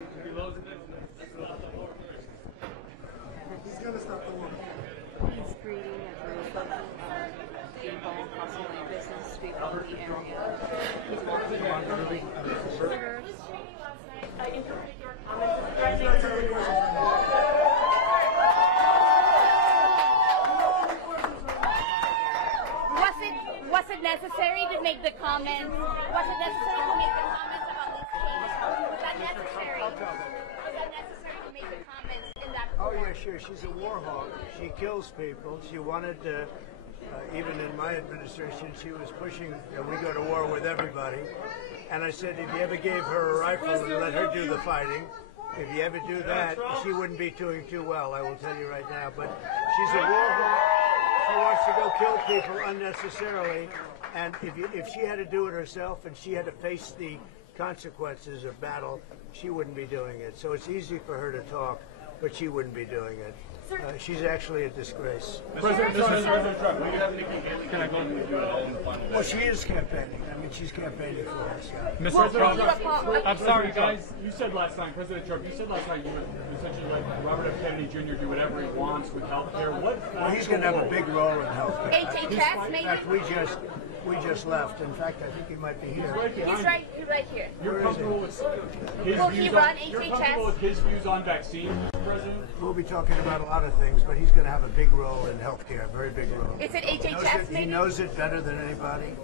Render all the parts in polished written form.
He's gonna stop the war. He's greeting a group of people hustling business people in the area. He's walking quickly. Was it necessary to make the comments? Was it necessary to make the comments about this case? Was that necessary? Was that necessary to make the comments in that Oh form? yeah, sure. She's a war hawk. She kills people. She wanted to, even in my administration, she was pushing that we go to war with everybody. And I said, if you ever gave her a rifle and let her do the fighting, if you ever do that, she wouldn't be doing too well, I will tell you right now. But she's a war hawk. She wants to go kill people unnecessarily. And if she had to do it herself and she had to face the consequences of battle, she wouldn't be doing it. So it's easy for her to talk, but she wouldn't be doing it. She's actually a disgrace. President Trump, do you have Nikki Haley? Can I go with you in the final? Well, she is campaigning. I mean, she's campaigning for us. Yeah. Mr. Trump, I'm sorry, guys. You said last night, President Trump, you said last night you essentially let Robert F. Kennedy Jr. do whatever he wants with health care. Well, he's going to have a big role in health care. HHS, maybe? In fact, we just left. In fact, I think he might be here. He's right here. You're comfortable with his Will he views run on, HHS? You're comfortable with his views on vaccines, President? We'll be talking about a lot of things, but he's going to have a big role in health care, a very big role. Is it HHS, He maybe? knows it better than anybody.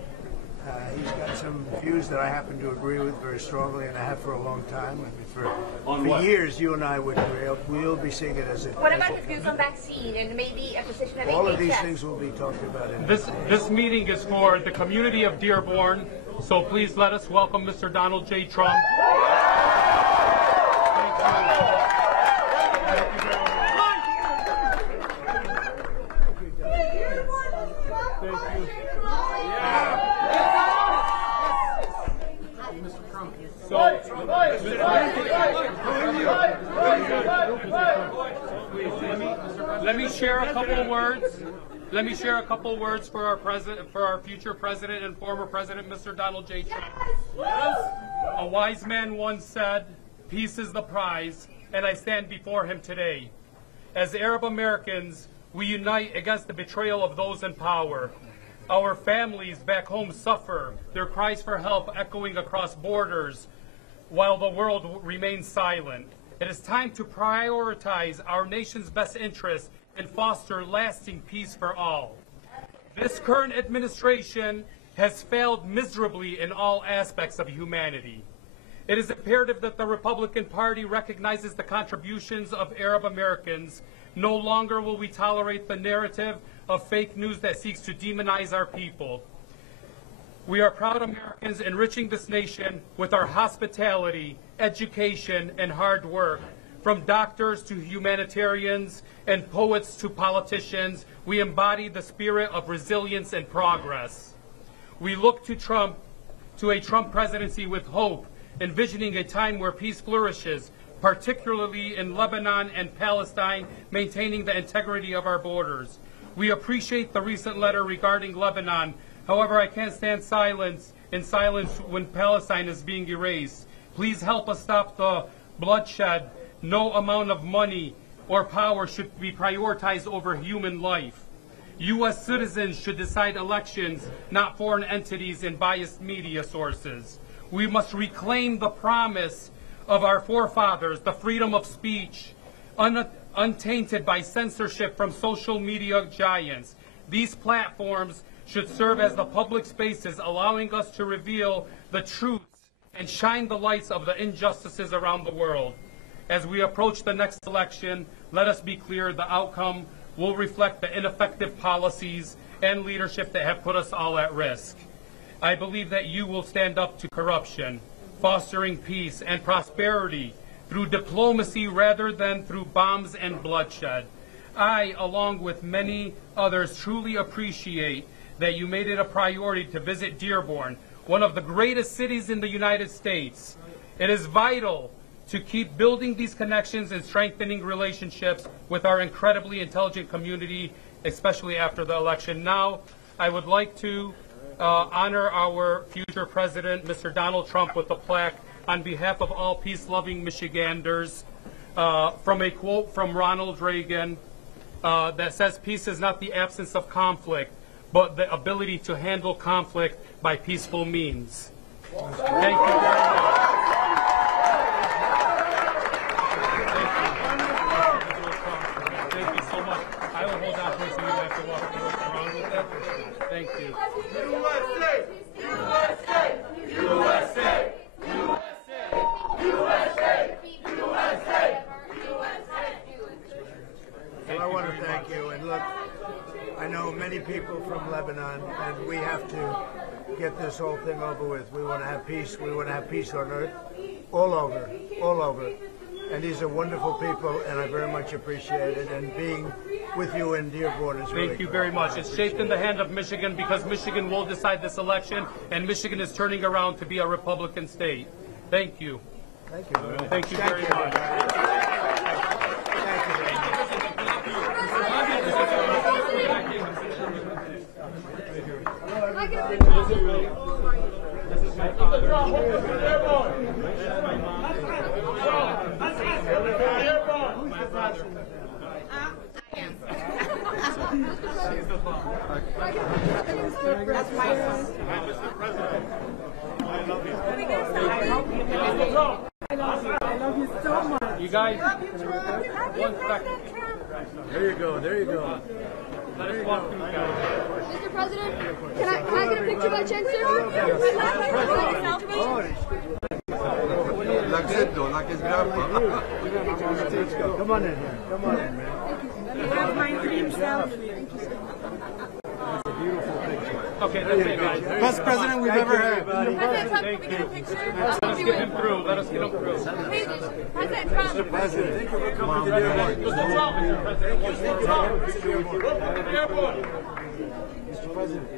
He's got some views that I happen to agree with very strongly, and I have for a long time. I mean, for years, you and I would agree. We'll be seeing it as a... What about his views on vaccine and maybe a position of All HHS? of these things will be talked about in This meeting is for the community of Dearborn, so please let us welcome Mr. Donald J. Trump. Let me share a couple words. Let me share a couple words for our future president and former president, Mr. Donald J. Trump. A wise man once said, "Peace is the prize," and I stand before him today. As Arab Americans, we unite against the betrayal of those in power. Our families back home suffer, their cries for help echoing across borders, while the world remains silent. It is time to prioritize our nation's best interests and foster lasting peace for all. This current administration has failed miserably in all aspects of humanity. It is imperative that the Republican Party recognizes the contributions of Arab Americans. No longer will we tolerate the narrative of fake news that seeks to demonize our people. We are proud Americans enriching this nation with our hospitality, education, and hard work. From doctors to humanitarians and poets to politicians, we embody the spirit of resilience and progress. We look to a Trump presidency with hope, envisioning a time where peace flourishes, particularly in Lebanon and Palestine, maintaining the integrity of our borders. We appreciate the recent letter regarding Lebanon. However, I can't stand in silence when Palestine is being erased. Please help us stop the bloodshed. No amount of money or power should be prioritized over human life. U.S. citizens should decide elections, not foreign entities and biased media sources. We must reclaim the promise of our forefathers, the freedom of speech, untainted by censorship from social media giants. These platforms should serve as the public spaces, allowing us to reveal the truths and shine the lights of the injustices around the world. As we approach the next election, let us be clear, the outcome will reflect the ineffective policies and leadership that have put us all at risk. I believe that you will stand up to corruption, fostering peace and prosperity through diplomacy rather than through bombs and bloodshed. I, along with many others, truly appreciate that you made it a priority to visit Dearborn, one of the greatest cities in the United States. It is vital to keep building these connections and strengthening relationships with our incredibly intelligent community, especially after the election. Now, I would like to honor our future president, Mr. Donald Trump, with the plaque on behalf of all peace-loving Michiganders from a quote from Ronald Reagan that says, "Peace is not the absence of conflict, but the ability to handle conflict by peaceful means." Thank you very much. Thank you so much. I will hold on for so you don't have to walk around with that. Thank you. USA! USA! USA! USA! USA! Well, I want to thank you. And look, I know many people from Lebanon, and we have to get this whole thing over with. We want to have peace. We want to have peace on earth, all over, all over. And these are wonderful people, and I very much appreciate it. And being with you in Dearborn is really Thank you great. very much. It's shaped in the hand of Michigan because Michigan will decide this election, and Michigan is turning around to be a Republican state. Thank you. Thank you. Thank you very much. Thank you very much. You guys, 1 second. There you go. There you go. Let us walk through, guys. Mr. President, can I get a picture by chance, sir? L'accepto, la che sgrappa. Come on in here. Come on in, man. Okay, that's it, guys. Best president we've ever had. President Trump, can we get a picture? Let us get him through. Let us get him through. President Trump. President. Mr. Trump, Mr. President. Mr. Trump. Dearborn. Mr. President.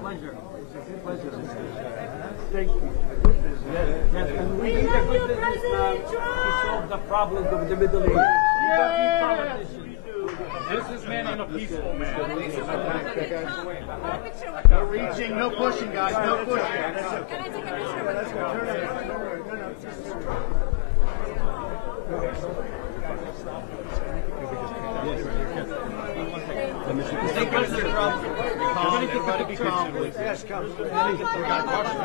Pleasure. Thank you. We need a good businessman to solve the problems of the Middle East. This is man and a peaceful man. No reaching, no pushing, guys, no pushing. Can I take a picture with you? Thank President Trump. Everybody be calm, please. Yes, come. We got a caution.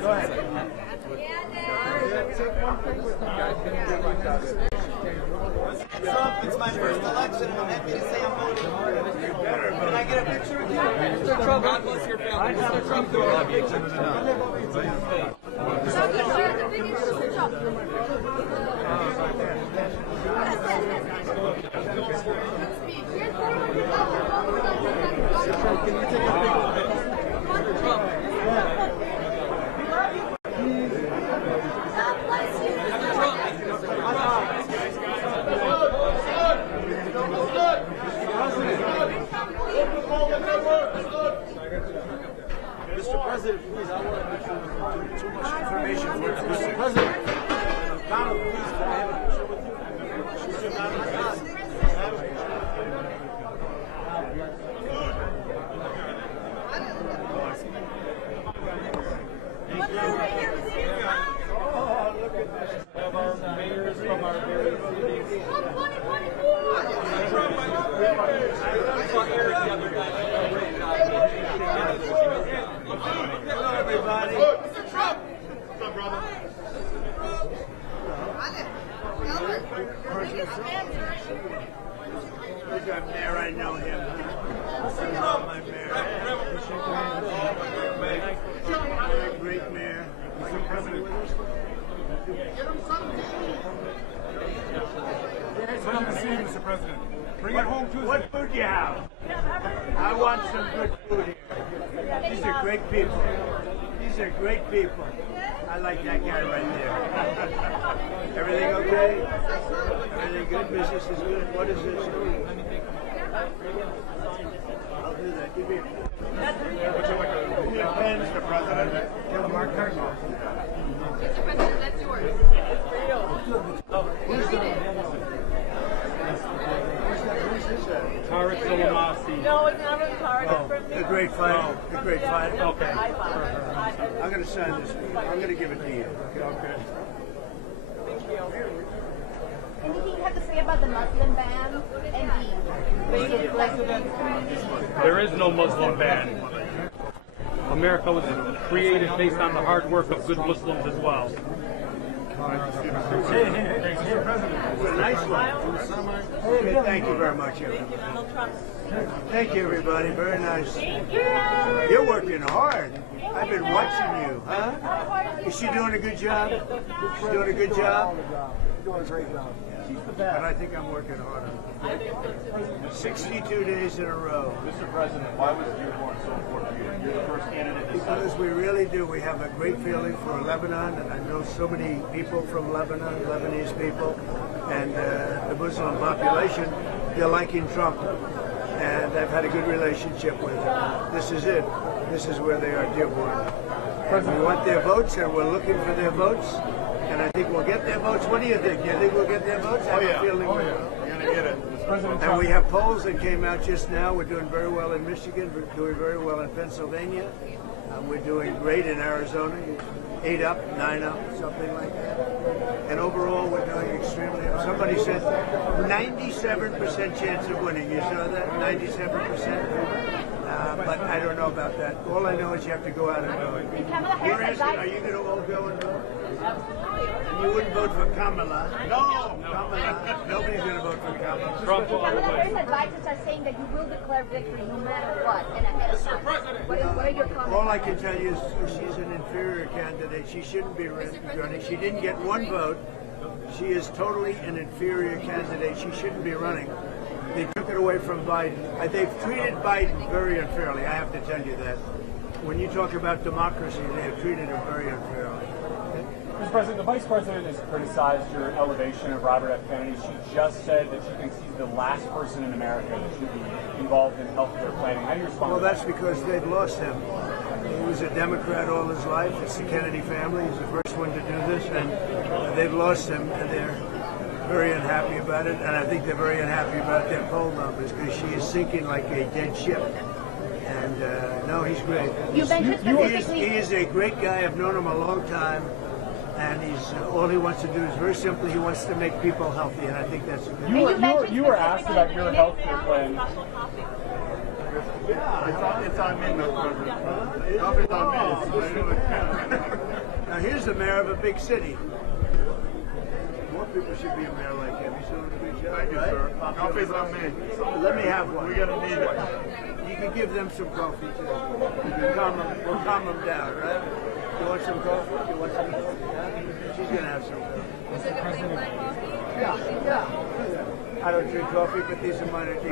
Go ahead. Trump, it's my first election, and I'm happy to say I'm voting for you. Can I get a picture with you? Mr. Trump, God bless your family. Mr. Trump, do a love you. Mr. President, please, I want to make sure too much information for you. Mr. President, Donald, please, can I have a picture with you? Mr. Donald, please. Oh, look at this. Of our mayors from our various cities. Hello, everybody. Mr. Trump! What's up, brother? Who's that mayor? I know him. This is not my mayor. Great mayor. Mr. President. Pleasure to see you, Mr. President. Bring it home to us. What food do you have? I want some good food here. These are great people. These are great people. I like that guy right there. Everything okay? Everything good? Business is good? What is this? I'll do that. Give me a pen. Mr. President. Give him our card. Mr. President, that's yours. Who's the Tariq Salamasi. No, it's not a card. It's for me. The great fighter. The great fighter. Okay. I'm going to sign this. I'm going to give it to you. Okay. Anything you have to say about the Muslim ban and There is no Muslim ban. America was created based on the hard work of good Muslims as well. Nice one. Okay, thank you very much, everybody. Thank you, everybody. Very nice. You're working hard. I've been watching you, huh? Is she doing a good job? She's doing a good job? Doing a great job. But I think I'm working harder. 62 days in a row. Mr. President, why was Dearborn so important to you? You're the first candidate. Because we really do. We have a great feeling for Lebanon, and I know so many people from Lebanon, Lebanese people, and the Muslim population. They're liking Trump, and I've had a good relationship with them. This is it. This is where they are, Dearborn. And we want their votes, and we're looking for their votes, and I think we'll get their votes. What do you think? You think we'll get their votes? I have a feeling we will. You're going to get it. And we have polls that came out just now. We're doing very well in Michigan. We're doing very well in Pennsylvania. We're doing great in Arizona. 8 up, 9 up, something like that. And overall, we're doing extremely well. Somebody said 97% chance of winning. You saw that? 97%? But I don't know about that. All I know is you have to go out and vote. You're asking, are you going to all go and vote? And you wouldn't vote for Kamala. No! Kamala. Nobody's going to vote for Kamala. Trump all the Kamala way. Harris advisors are saying that you will declare victory no matter what, and ahead of time. What are your comments? All I can tell you is she's an inferior candidate. She shouldn't be running. She didn't get one vote. She is totally an inferior candidate. She shouldn't be running. They took it away from Biden. They've treated Biden very unfairly. I have to tell you that. When you talk about democracy, they have treated him very unfairly. Mr. President, the Vice President has criticized your elevation of Robert F. Kennedy. She just said that she thinks he's the last person in America that should be involved in healthcare planning. How do you respond? Well, that's because they've lost him. He was a Democrat all his life. It's the Kennedy family. He's the first one to do this, and they've lost him, and they're very unhappy about it. And I think they're very unhappy about their poll numbers because she is sinking like a dead ship. And no, he's great. You mentioned specifically. He is a great guy. I've known him a long time. And he's all he wants to do is very simply he wants to make people healthy, and I think that's good. You were asked about your health care plan. Yeah, it's on me, Mr. President. It's on me. Now here's the mayor of a big city. More people should be a mayor like him. He's doing a good job. Thank you, sir. Coffee's on me. Let me have one. We're going to need it. You can give them some coffee too. We'll calm them down, right? You want some coffee? You want some coffee? Yeah? She's gonna have some coffee. Yeah. I don't drink coffee, but these are mine at tea.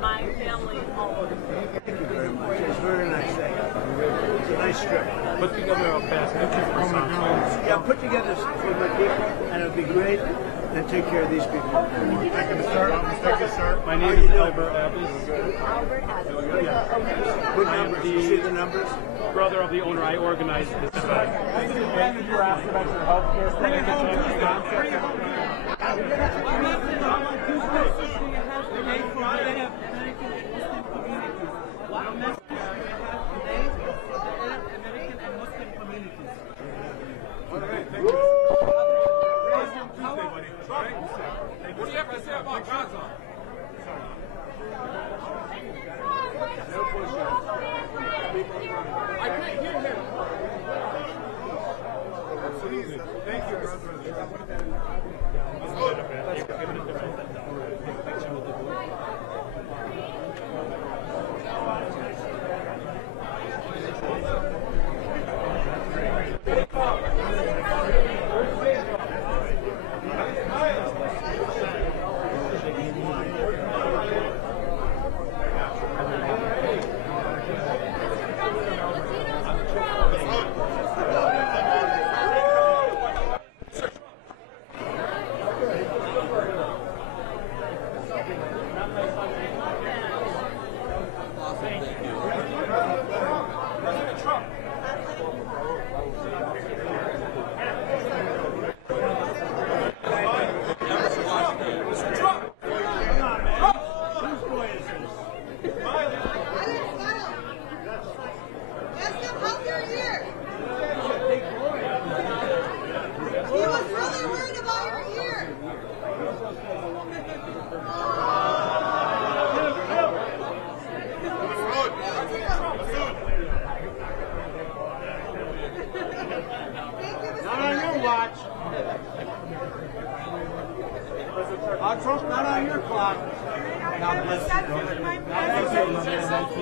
My family home. Thank you very much. It's a very nice thing. It's a nice trip. Put together a basket. Yeah, put together for my people, and it'll be great. And take care of these people. My name is Albert Abbas. Good numbers. You see the numbers? Brother of the owner. I organized this event. You were asked about your health care What do you have to say about Gaza? I can't hear him. Absolutely. Thank you, Mr. President.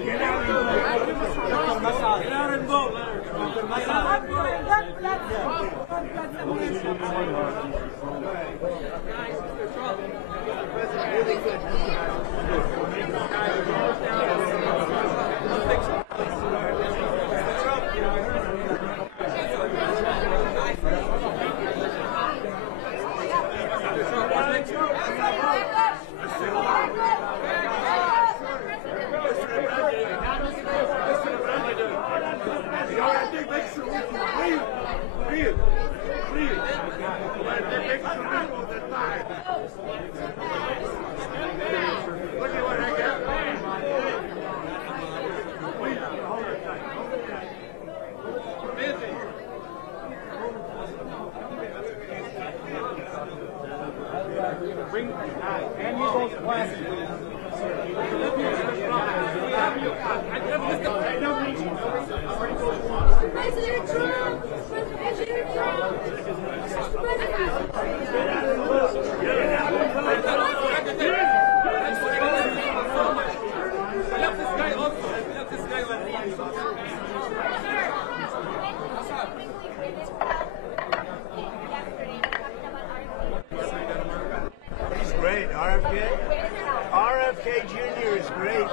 Get out and vote. President Trump! President Trump! He's great. RFK Jr. is great.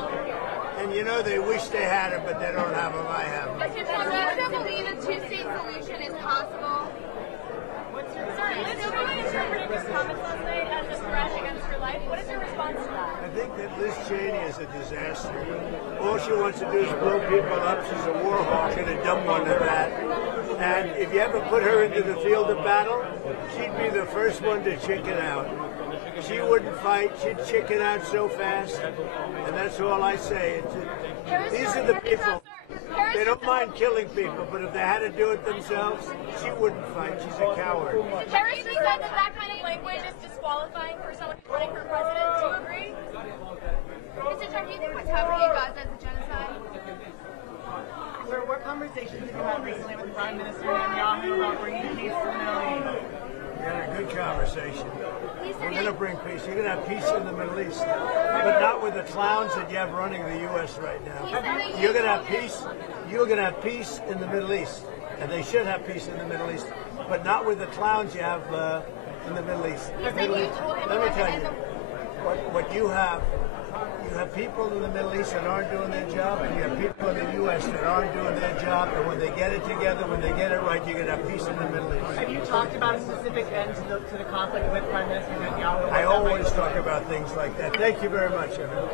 And you know, they wish they had him, but they don't have him. I have him. Mr. Trump, do you still believe a two-state solution is possible? Sorry, Liz Cheney interpreted his comments last night as a threat against her life. What is your response to that? I think that Liz Cheney is a disaster. All she wants to do is blow people up. She's a war hawk and a dumb one at that. And if you ever put her into the field of battle, she'd be the first one to chicken out. She wouldn't fight. She'd chicken out so fast. And that's all I say. These are the people. They don't mind killing people, but if they had to do it themselves, she wouldn't fight. She's a coward. Harris said that that kind of language is disqualifying for someone running for president. Do you agree? Mr. Trump, do you think what's happening in Gaza is a genocide? Sir, what conversations have you had recently with Prime Minister Netanyahu about bringing peace to the Middle East? We had a good conversation. We're going to bring peace. You're going to have peace in the Middle East, but not with the clowns that you have running the U.S. right now. You're going to have peace. You're going to have peace in the Middle East, and they should have peace in the Middle East, but not with the clowns you have in the Middle East. Let me tell you, what you have people in the Middle East that aren't doing their job, and you have people in the U.S. that aren't doing their job, and when they get it together, when they get it right, you're going to have peace in the Middle East. Have you talked about a specific end to the conflict with Prime Minister Netanyahu? I always talk about things like that. Thank you very much, Evan.